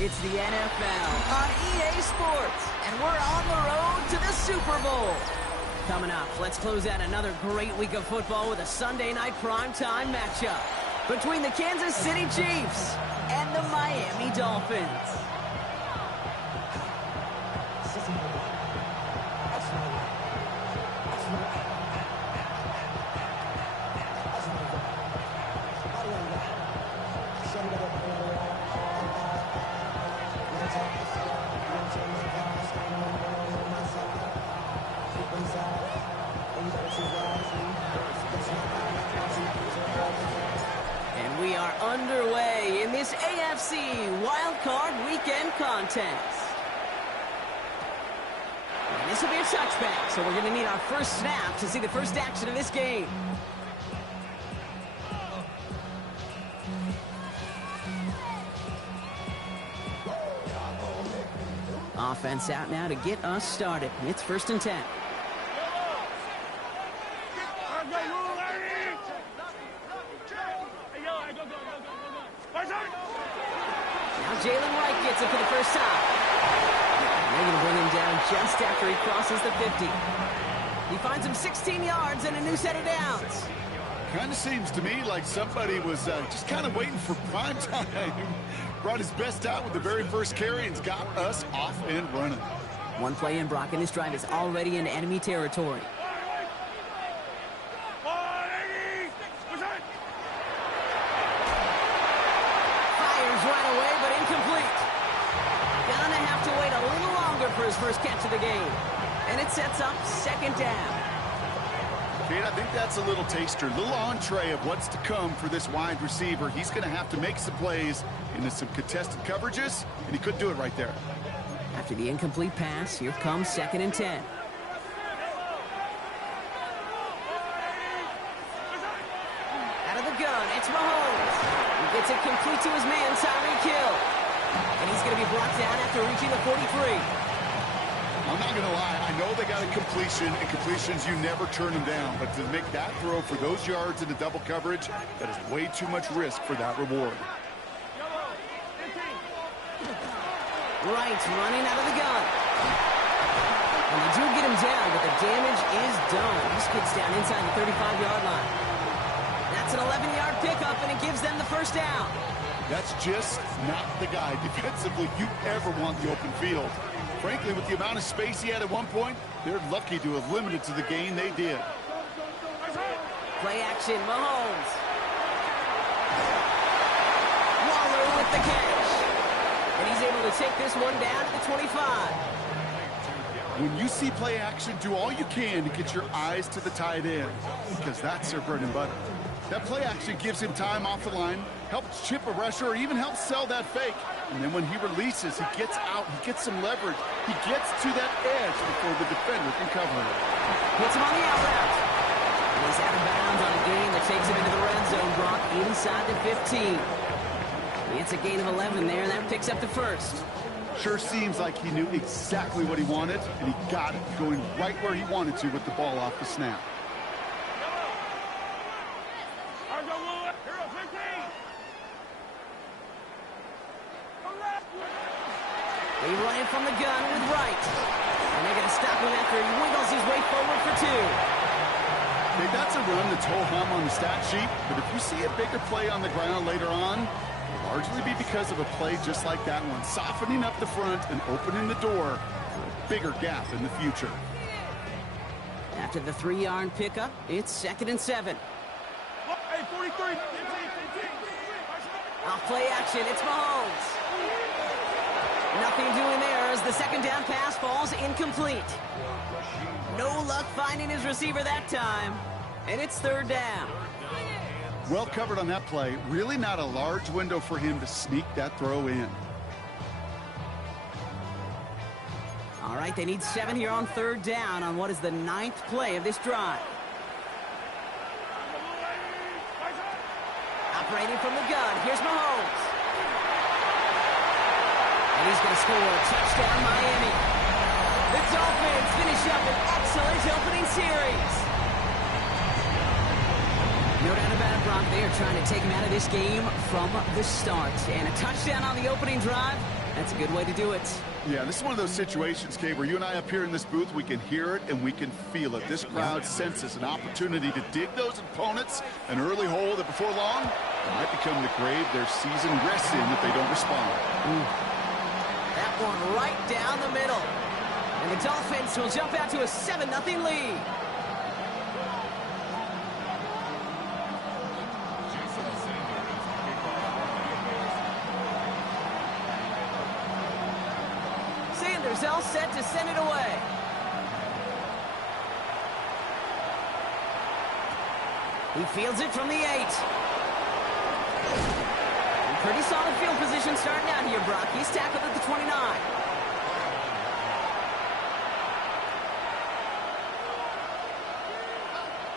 It's the NFL on EA Sports, and we're on the road to the Super Bowl. Coming up, let's close out another great week of football with a Sunday night primetime matchup between the Kansas City Chiefs and the Miami Dolphins. And we are underway in this AFC Wildcard Weekend contest. And this will be a touchback, so we're going to need our first snap to see the first action of this game. Offense out now to get us started. It's 1st and 10. Now Jalen Wright gets it for the first time. And they're going to bring him down just after he crosses the 50. He finds him 16 yards and a new set of downs. Kind of seems to me like somebody was just kind of waiting for prime time. Brought his best out with the very first carry and's got us off and running. One play in, Brock, and this drive is already into enemy territory. Fires right away, but incomplete. Gonna have to wait a little longer for his first catch of the game. And it sets up 2nd down. Kate, I think that's a little taster, a little entree of what's to come for this wide receiver. He's going to have to make some plays into some contested coverages, and he couldn't do it right there. After the incomplete pass, here comes 2nd and 10. Out of the gun, it's Mahomes. He gets it complete to his man, Tyreek Hill. And he's going to be brought down after reaching the 43. I'm not going to lie. I know they got a completion, and completions, you never turn them down. But to make that throw for those yards into double coverage, that is way too much risk for that reward. Wright's running out of the gun. And they do get him down, but the damage is done. This kid's down inside the 35-yard line. That's an 11-yard pickup, and it gives them the first down. That's just not the guy defensively you ever want the open field. Frankly, with the amount of space he had at one point, they're lucky to have limited to the gain they did. Play action, Mahomes. Waller with the catch. And he's able to take this one down to the 25. When you see play action, do all you can to get your eyes to the tight end, because that's their bread and butter. That play action gives him time off the line, helps chip a rusher, or even helps sell that fake. And then when he releases, he gets out, he gets some leverage. He gets to that edge before the defender can cover him. Puts him on the out route. And he's out of bounds on a gain that takes him into the red zone, Brock, inside the 15. It's a gain of 11 there, and that picks up the first. Sure seems like he knew exactly what he wanted, and he got it, going right where he wanted to with the ball off the snap. They run in from the gun with Wright. And they're going to stop him after he wiggles his way forward for 2. Okay, that's a run that's ho-hum on the stat sheet, but if you see a bigger play on the ground later on, it'll largely be because of a play just like that one, softening up the front and opening the door for a bigger gap in the future. After the 3-yard pickup, it's 2nd and 7. Hey, 43. Off play action, it's Mahomes. Nothing doing there as the 2nd down pass falls incomplete. No luck finding his receiver that time. And it's 3rd down. Well covered on that play. Really not a large window for him to sneak that throw in. All right, they need 7 here on 3rd down on what is the 9th play of this drive. Operating from the gun, here's Mahomes. And he's going to score. Touchdown, Miami. The Dolphins finish up an excellent opening series. No doubt about it, Brock. They are trying to take him out of this game from the start. And a touchdown on the opening drive, that's a good way to do it. Yeah, this is one of those situations, Kay, where you and I up here in this booth, we can hear it and we can feel it. This crowd senses an opportunity to dig those opponents an early hole that before long it might become the grave their season rests in if they don't respond. That one right down the middle. And the Dolphins will jump out to a 7-0 lead. Sanders all set to send it away. He fields it from the 8. Pretty solid field position starting out here, Brock. He's tackled at the 29.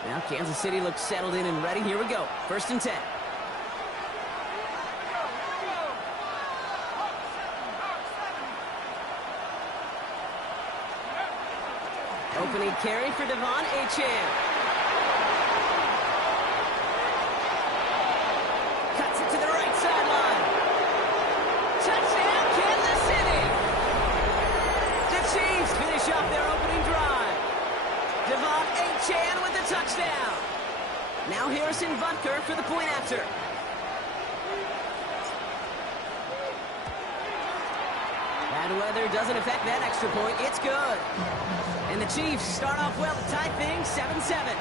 Now Kansas City looks settled in and ready. Here we go. 1st and 10. Opening carry for Devon Achane. Cuts it to the right sideline. Touchdown, Kansas City. The Chiefs finish off their opening drive. Devon Achane with the touchdown. Now Harrison Butker for the point after. Bad weather doesn't affect that extra point. It's good. And the Chiefs start off well to tie things 7-7.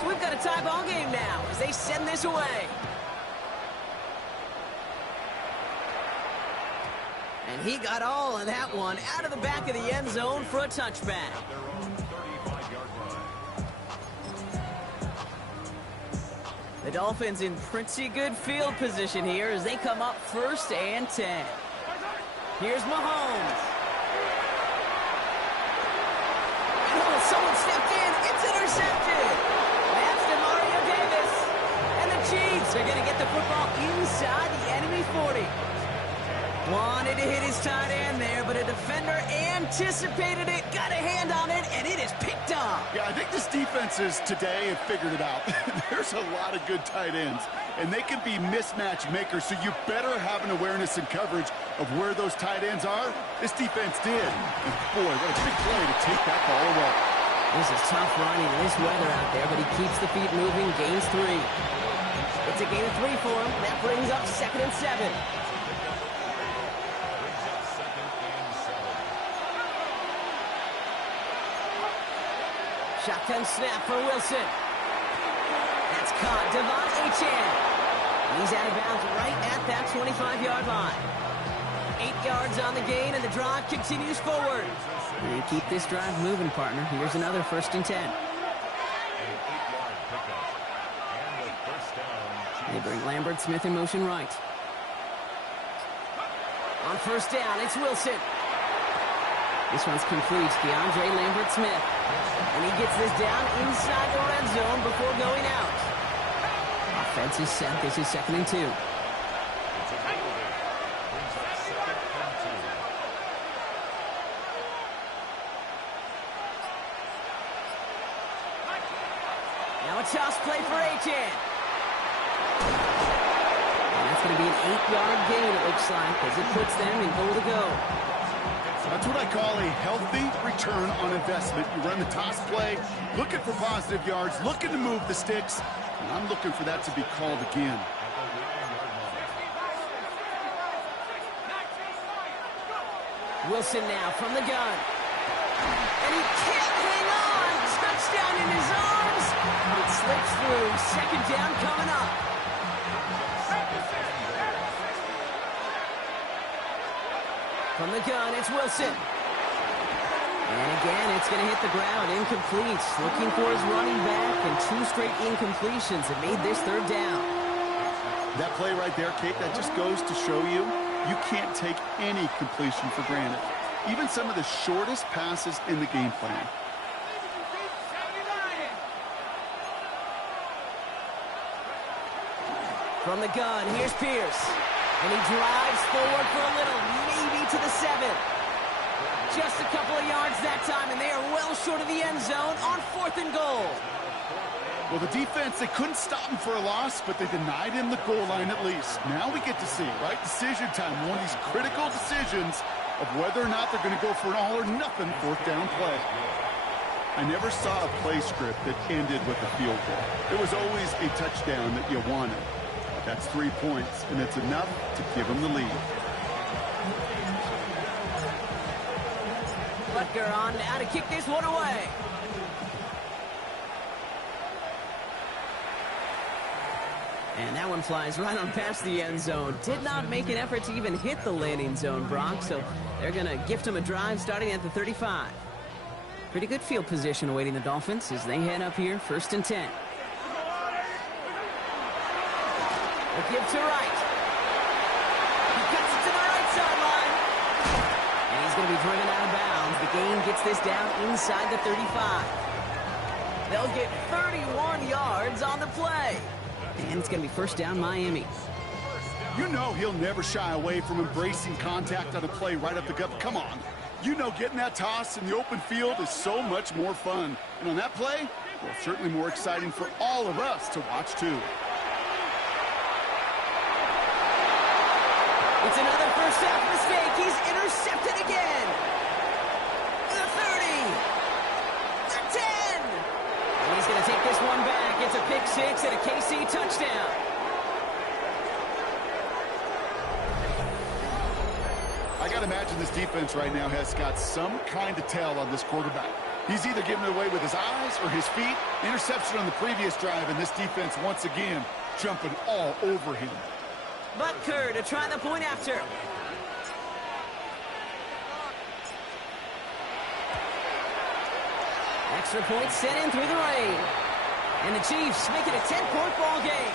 So we've got a tie ball game now as they send this away. And he got all of that one out of the back of the end zone for a touchback. The Dolphins in pretty good field position here as they come up 1st and 10. Here's Mahomes. Oh, someone stepped in. It's intercepted. That's DeMario Davis. And the Chiefs are going to get the football inside the enemy 40. Wanted to hit his tight end there, but a defender anticipated it, got a hand on it, and it is picked up. Yeah, I think this defenses today have figured it out. There's a lot of good tight ends, and they can be mismatch makers, so you better have an awareness and coverage of where those tight ends are. This defense did. And boy, what a big play to take that ball away. This is tough running in this weather out there, but he keeps the feet moving, gains 3. It's a gain of 3 for him. That brings up 2nd and 7. Shotgun snap for Wilson. That's caught. Devon Achane. He's out of bounds right at that 25-yard line. 8 yards on the gain, and the drive continues forward. And keep this drive moving, partner. Here's another 1st and 10. They bring Lambert Smith in motion right. On 1st down, it's Wilson. This one's complete. DeAndre Lambert Smith. And he gets this down inside the red zone before going out. Offense is set. This is 2nd and 2. toss play for Achane. And that's going to be an 8-yard gain, it looks like, as it puts them in goal to go. That's what I call a healthy return on investment. You run the toss play, looking for positive yards, looking to move the sticks, and I'm looking for that to be called again. Wilson now from the gun. And he can't hang on. Touchdown in his arms. It slips through. Second down coming up. From the gun, it's Wilson. And again, it's going to hit the ground. Incomplete. Looking for his running back, and 2 straight incompletions have made this third down. That play right there, Kate, that just goes to show you can't take any completion for granted. Even some of the shortest passes in the game plan. From the gun, here's Pierce. And he drives forward for a little, maybe to the 7. Just a couple of yards that time, and they are well short of the end zone on 4th and goal. Well, the defense, they couldn't stop him for a loss, but they denied him the goal line at least. Now we get to see, right, decision time, one of these critical decisions of whether or not they're going to go for an all-or-nothing 4th down play. I never saw a play script that ended with a field goal. There was always a touchdown that you wanted. That's 3 points, and it's enough to give them the lead. Butker on now to kick this one away. And that one flies right on past the end zone. Did not make an effort to even hit the landing zone, Brock, so they're going to gift him a drive starting at the 35. Pretty good field position awaiting the Dolphins as they head up here, 1st and 10. A give to right. He cuts it to the right sideline. And he's going to be driven out of bounds. The gain gets this down inside the 35. They'll get 31 yards on the play. And it's going to be 1st down Miami. You know he'll never shy away from embracing contact on a play right up the gut. Come on. You know getting that toss in the open field is so much more fun. And on that play, well, certainly more exciting for all of us to watch too. It's another first half mistake. He's intercepted again. The 30. The 10. And he's going to take this one back. It's a pick 6 and a KC touchdown. I got to imagine this defense right now has got some kind of tell on this quarterback. He's either giving it away with his eyes or his feet. Interception on the previous drive, and this defense once again jumping all over him. Butker to try the point after. Extra point sent in through the rain. And the Chiefs make it a 10-point ball game.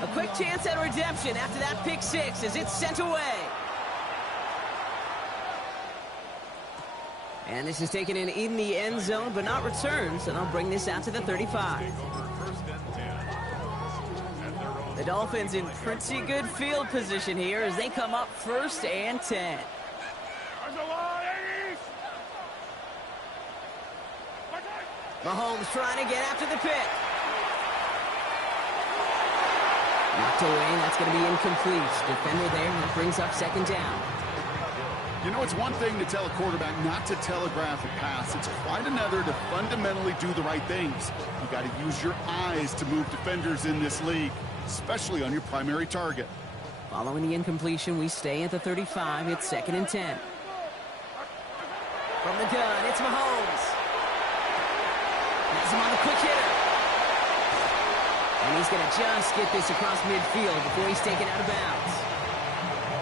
A quick chance at redemption after that pick 6 as it's sent away. And this is taken in the end zone, but not returned, so they'll bring this out to the 35. The Dolphins in pretty good field position here as they come up 1st and 10. Mahomes trying to get after the pick. Knocked away, that's going to be incomplete. Defender there, and that brings up 2nd down. You know, it's one thing to tell a quarterback not to telegraph a pass. It's quite another to fundamentally do the right things. You got to use your eyes to move defenders in this league, especially on your primary target. Following the incompletion, we stay at the 35. It's 2nd and 10. From the gun, it's Mahomes. Has him on the quick hitter. And he's going to just get this across midfield before he's taken out of bounds.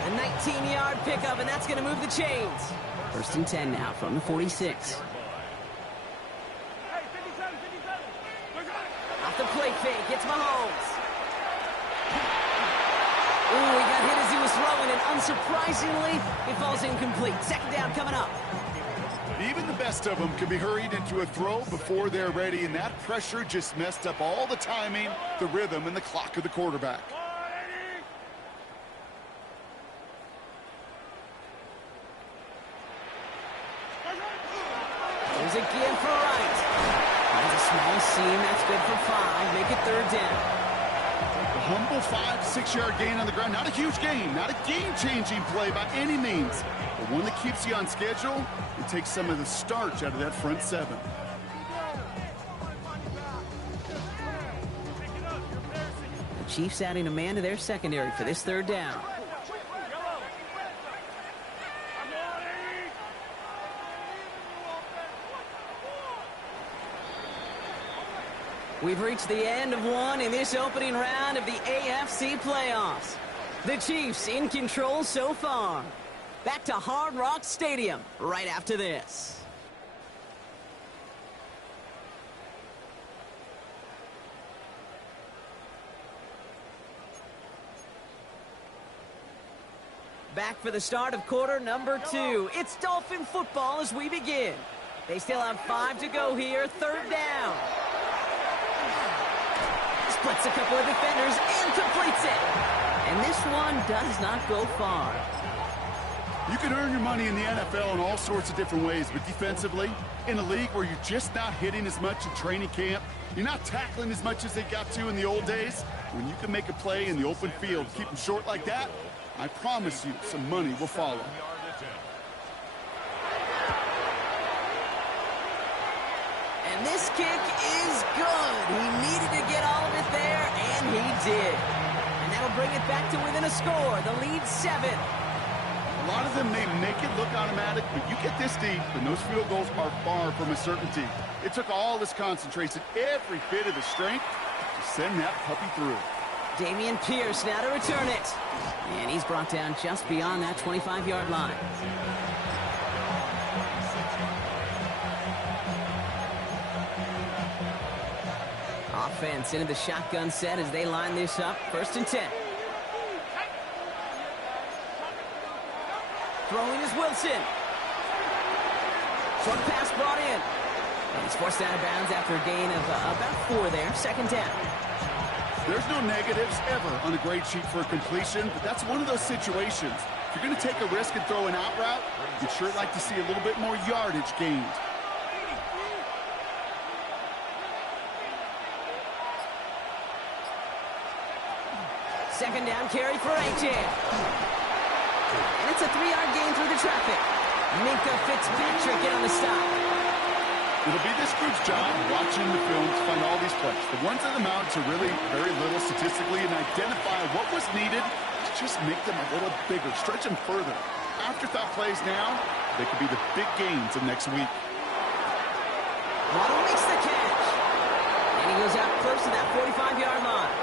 A 19-yard pickup, and that's going to move the chains. 1st and 10 now from the 46. Off the play fake, it's Mahomes. Ooh, he got hit as he was throwing, and unsurprisingly, it falls incomplete. 2nd down coming up. Even the best of them can be hurried into a throw before they're ready, and that pressure just messed up all the timing, the rhythm, and the clock of the quarterback. There's a give for Wright. Finds a small seam. That's good for 5. Make it 3rd down. A humble 5-6-yard gain on the ground. Not a huge gain. Not a game-changing play by any means. But one that keeps you on schedule and takes some of the starch out of that front 7. The Chiefs adding a man to their secondary for this 3rd down. We've reached the end of one in this opening round of the AFC playoffs. The Chiefs in control so far. Back to Hard Rock Stadium right after this. Back for the start of quarter number 2. It's Dolphin football as we begin. They still have 5 to go here. 3rd down. Splits a couple of defenders and completes it. And this one does not go far. You can earn your money in the NFL in all sorts of different ways, but defensively, in a league where you're just not hitting as much in training camp, you're not tackling as much as they got to in the old days, when you can make a play in the open field, keep them short like that, I promise you some money will follow. And this kick is good. He needed to get all of it there, and he did. And that'll bring it back to within a score. The lead 7. A lot of them may make it look automatic, but you get this deep, and those field goals are far from a certainty. It took all this concentration, every bit of the strength, to send that puppy through. Dameon Pierce now to return it. And he's brought down just beyond that 25-yard line. Offense into the shotgun set as they line this up. 1st and 10. Throwing is Wilson. Short pass brought in. And he's forced out of bounds after a gain of about 4 there. 2nd down. There's no negatives ever on a grade sheet for a completion, but that's one of those situations. If you're going to take a risk and throw an out route, you'd sure like to see a little bit more yardage gained. Second down carry for A.J. And it's a 3-yard gain through the traffic. Minkah Fitzpatrick in on the stop. It'll be this group's job watching the film to find all these plays. The ones that amount to really very little statistically and identify what was needed to just make them a little bigger, stretch them further. Afterthought plays now, they could be the big gains of next week. Waddle makes the catch. And he goes out close to that 45-yard line.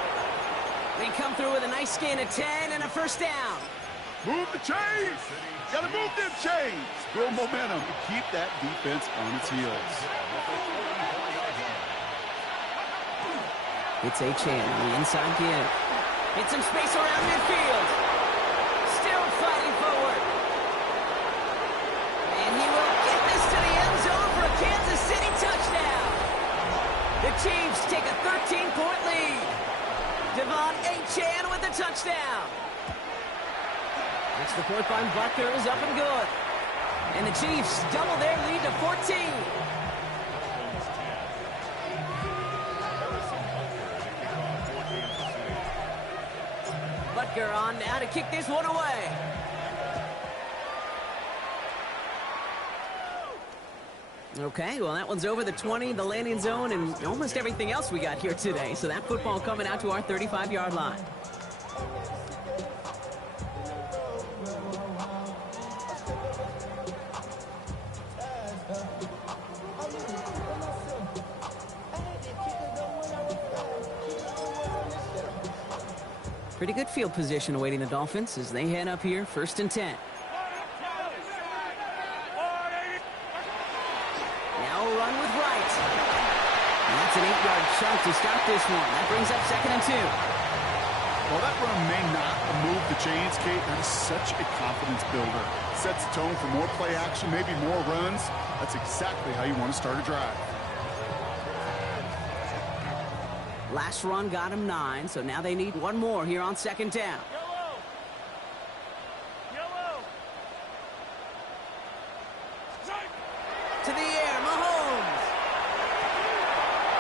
They come through with a nice gain of 10 and a 1st down. Move the chains! Gotta move them chains! Build momentum to keep that defense on its heels. It's Achane on the inside give. Hit some space around midfield. Still fighting forward. And he will get this to the end zone for a Kansas City touchdown. The Chiefs take a 13-point lead. Devon Achane with the touchdown. Next report by Butker is up and good. And the Chiefs double their lead to 14. Butker on now to kick this one away. Okay, well, that one's over the 20, the landing zone, and almost everything else we got here today. So that football coming out to our 35-yard line. Pretty good field position awaiting the Dolphins as they head up here, 1st and 10. Now a run with Wright. And that's an 8-yard chunk to start this one. That brings up 2nd and 2. While that run may not move the chains, Kate, that is such a confidence builder. Sets the tone for more play action, maybe more runs. That's exactly how you want to start a drive. Last run got him 9, so now they need one more here on second down. To the air, Mahomes.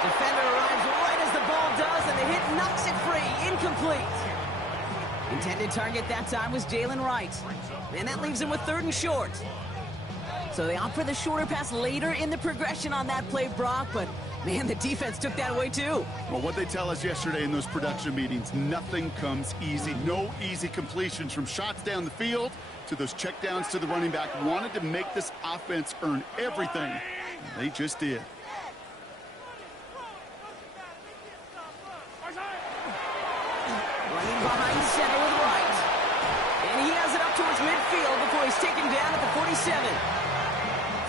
Defender arrives right as the ball does, and the hit knocks it free. Incomplete. Intended target that time was Jalen Wright. And that leaves him with 3rd and short. So they opt for the shorter pass later in the progression on that play, Brock, but man, the defense took that away too. Well, what they tell us yesterday in those production meetings, nothing comes easy. No easy completions from shots down the field to those checkdowns to the running back. Wanted to make this offense earn everything. And they just did. Running behind center with Wright. And he has it up towards midfield before he's taken down at the 47.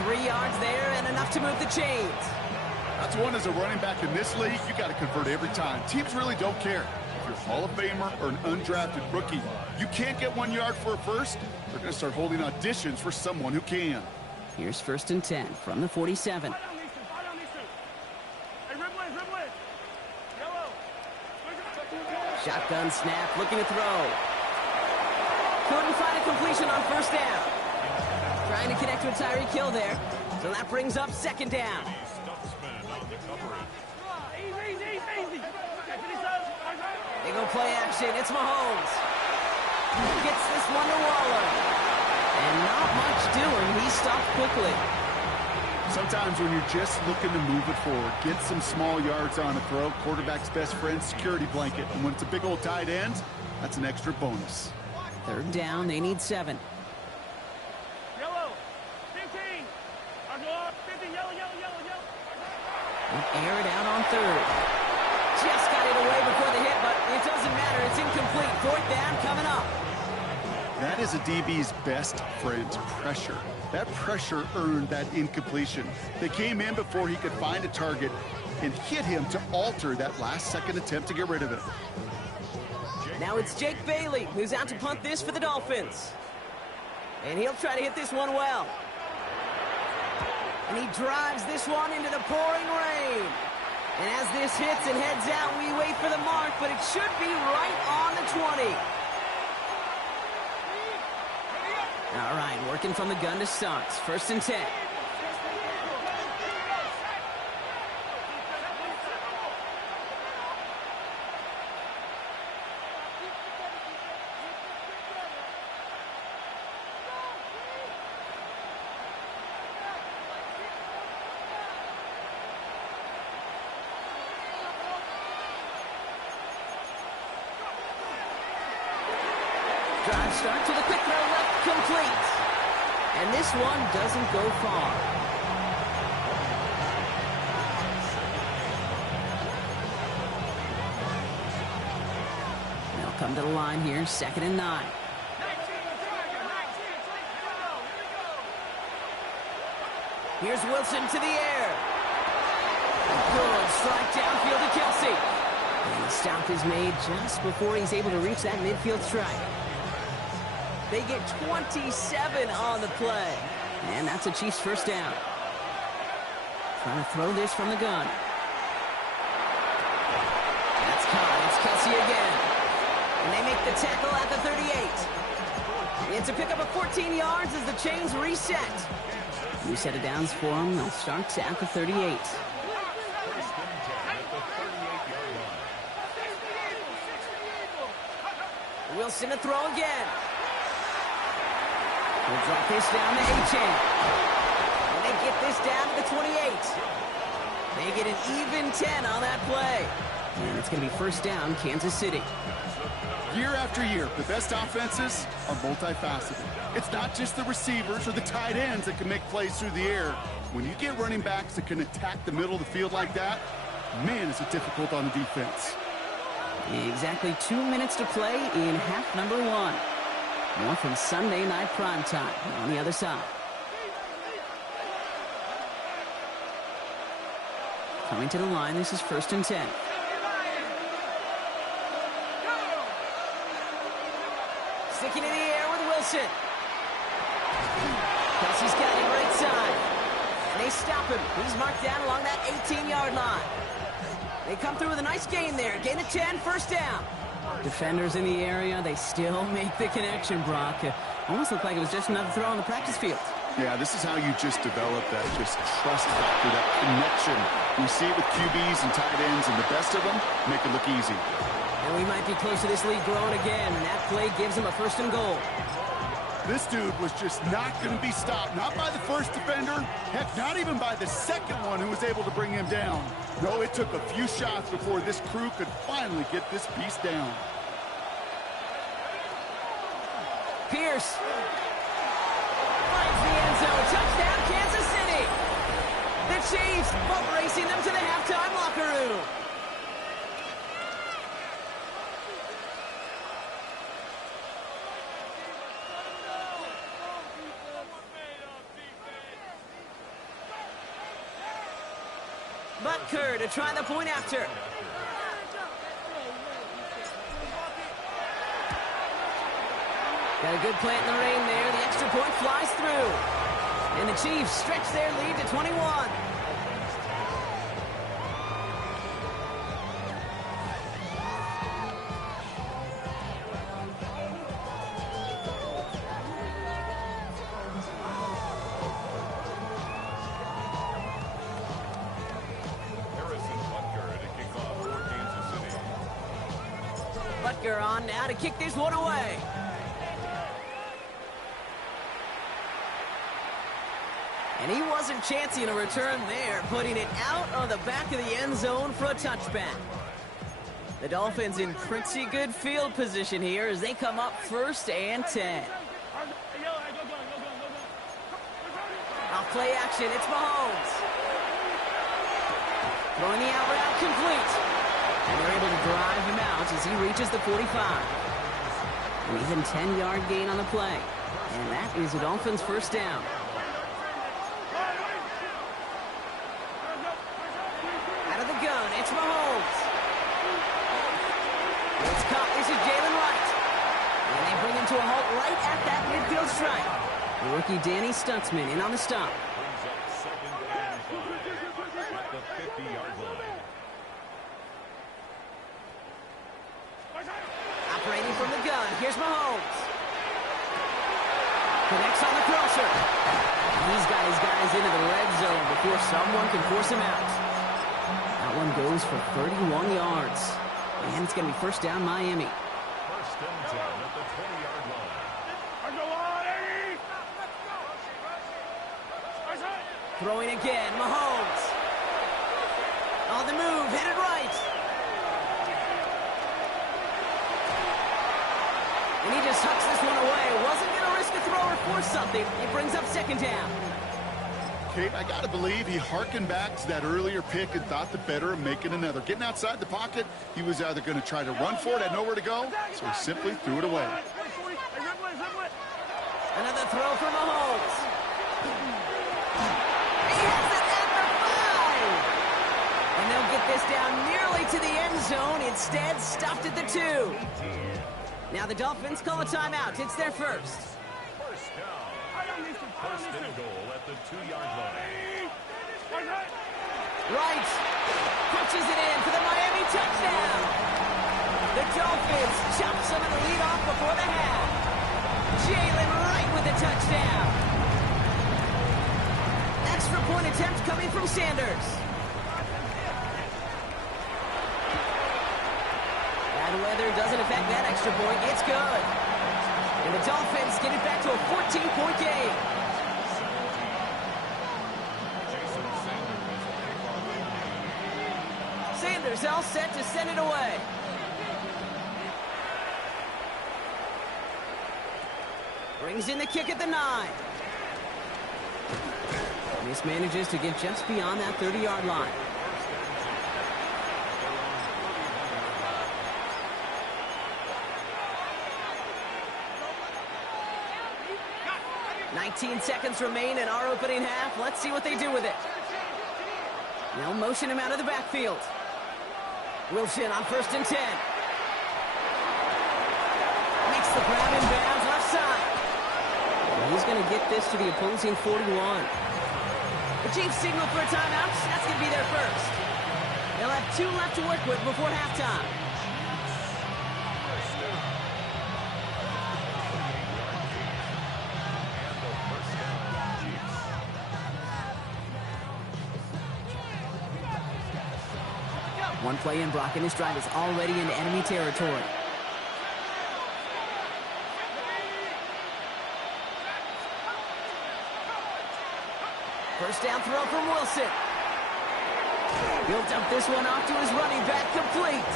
3 yards there and enough to move the chains. That's one as a running back in this league, you got to convert every time. Teams really don't care. If you're a Hall of Famer or an undrafted rookie, you can't get 1 yard for a first. They're going to start holding auditions for someone who can. Here's 1st and 10 from the 47. Shotgun snap, looking to throw. Couldn't find a completion on 1st down. Trying to connect with Tyreek Hill there. So that brings up 2nd down. They go play action. It's Mahomes. Gets this one to Waller. And not much doing. He stopped quickly. Sometimes when you're just looking to move it forward, get some small yards on a throw, quarterback's best friend, security blanket. And when it's a big old tight end, that's an extra bonus. 3rd down, they need 7. Yellow, 15. 50, yellow. And air it out on 3rd. Just got it away before the hit, but it doesn't matter. It's incomplete. 4th down coming up. That is a DB's best friend, pressure. That pressure earned that incompletion. They came in before he could find a target and hit him to alter that last-second attempt to get rid of it. Now it's Jake Bailey, who's out to punt this for the Dolphins. And he'll try to hit this one well. And he drives this one into the pouring rain. And as this hits and heads out, we wait for the mark, but it should be right on the 20. All right, working from the gun to start. 1st and 10. Drive start to the quick throw left, complete. And this one doesn't go far. They'll come to the line here, 2nd and 9. Here's Wilson to the air. Good strike downfield to Kelsey. And the stop is made just before he's able to reach that midfield strike. They get 27 on the play. And that's a Chiefs 1st down. Trying to throw this from the gun. That's caught. It's Kelsey again. And they make the tackle at the 38. It's a pickup of 14 yards as the chains reset. New set of downs for them. They'll start at the 38. Wilson to throw again. We'll drop this down to Achane. And they get this down to the 28. They get an even 10 on that play. And it's going to be 1st down, Kansas City. Year after year, the best offenses are multifaceted. It's not just the receivers or the tight ends that can make plays through the air. When you get running backs that can attack the middle of the field like that, man, is it difficult on the defense. Exactly 2 minutes to play in half number 1. More from Sunday Night Primetime on the other side. Coming to the line, this is 1st and 10. Sticking in the air with Wilson. Kelsey's got him right side. And they stop him. He's marked down along that 18-yard line. They come through with a nice gain there. Gain of 10, first down. Defenders in the area, they still make the connection, Brock. Almost looked like it was just another throw on the practice field. Yeah, this is how you just develop that just trust factor, that connection. We see it with QBs and tight ends, and the best of them make it look easy. And we might be close to this lead growing again, and that play gives them a first and goal. This dude was just not going to be stopped. Not by the first defender. Heck, not even by the second one who was able to bring him down. No, it took a few shots before this crew could finally get this piece down. Pierce finds the end zone. Touchdown, Kansas City. The Chiefs boat racing them to the halftime locker room. Butker to try the point after. Got a good plant in the rain there. The extra point flies through. And the Chiefs stretch their lead to 21. Butker on now to kick this one away. And he wasn't chancing a return there, putting it out on the back of the end zone for a touchback. The Dolphins in pretty good field position here as they come up first and 10. Off play action, it's Mahomes. Throwing the out route complete. And they're able to drive him out as he reaches the 45. An even 10-yard gain on the play. And that is the Dolphins' first down. Out of the gun, it's Mahomes. It's caught. This is Jalen Wright. And they bring him to a halt right at that midfield stripe. The rookie Danny Stutzman in on the stop. Operating from the gun, here's Mahomes. Connects on the crosser. He's got his guys into the red zone before someone can force him out. That one goes for 31 yards. And it's going to be first down Miami. First and 10 at the 20-yard line. Throwing again, Mahomes. On the move, hit it right. And he just hucks this one away. Wasn't going to risk a throw or force something. It brings up second down. Kate, I got to believe he harkened back to that earlier pick and thought the better of making another. Getting outside the pocket, he was either going to try to run for it, had nowhere to go, so he simply threw it away. Another throw for Mahomes. He has it at the 5. And they'll get this down nearly to the end zone. Instead, stopped at the 2. Now the Dolphins call a timeout. It's their first. First down. First and goal at the 2-yard line. Right. Punches it in for the Miami touchdown. The Dolphins chop some of the lead off before the half. Jalen Wright with the touchdown. Extra point attempt coming from Sanders. Bad weather doesn't affect that extra point. It's good. And the Dolphins get it back to a 14-point game. Sanders all set to send it away. Brings in the kick at the 9. Mismanages to get just beyond that 30-yard line. $19 seconds remain in our opening half. Let's see what they do with it. They'll motion him out of the backfield. Wilson on first and 10. Makes the grab in bounds. going to get this to the opposing 41. The Chiefs signal for a timeout. That's going to be their first. They'll have 2 left to work with before halftime. One play in, Brock, and his drive is already into enemy territory. First down throw from Wilson. He'll dump this one off to his running back, complete.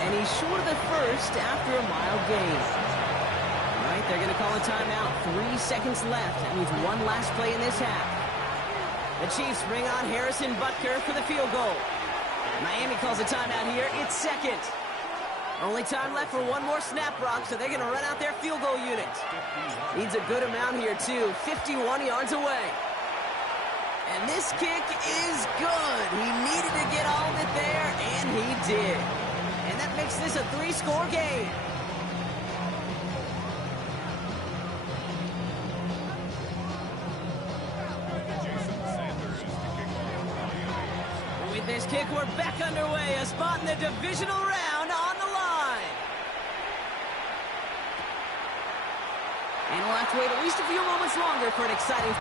And he's short of the first after a mild gain. All right, they're going to call a timeout. 3 seconds left. That means one last play in this half. The Chiefs bring on Harrison Butker for the field goal. Miami calls a timeout here. It's second. Only time left for one more snap, Brock, so they're going to run out their field goal unit. Needs a good amount here, too. 51 yards away. And this kick is good. He needed to get all of it there, and he did. And that makes this a 3-score game. With this kick, we're back underway. A spot in the divisional round on the line. And we'll have to wait at least a few moments longer for an exciting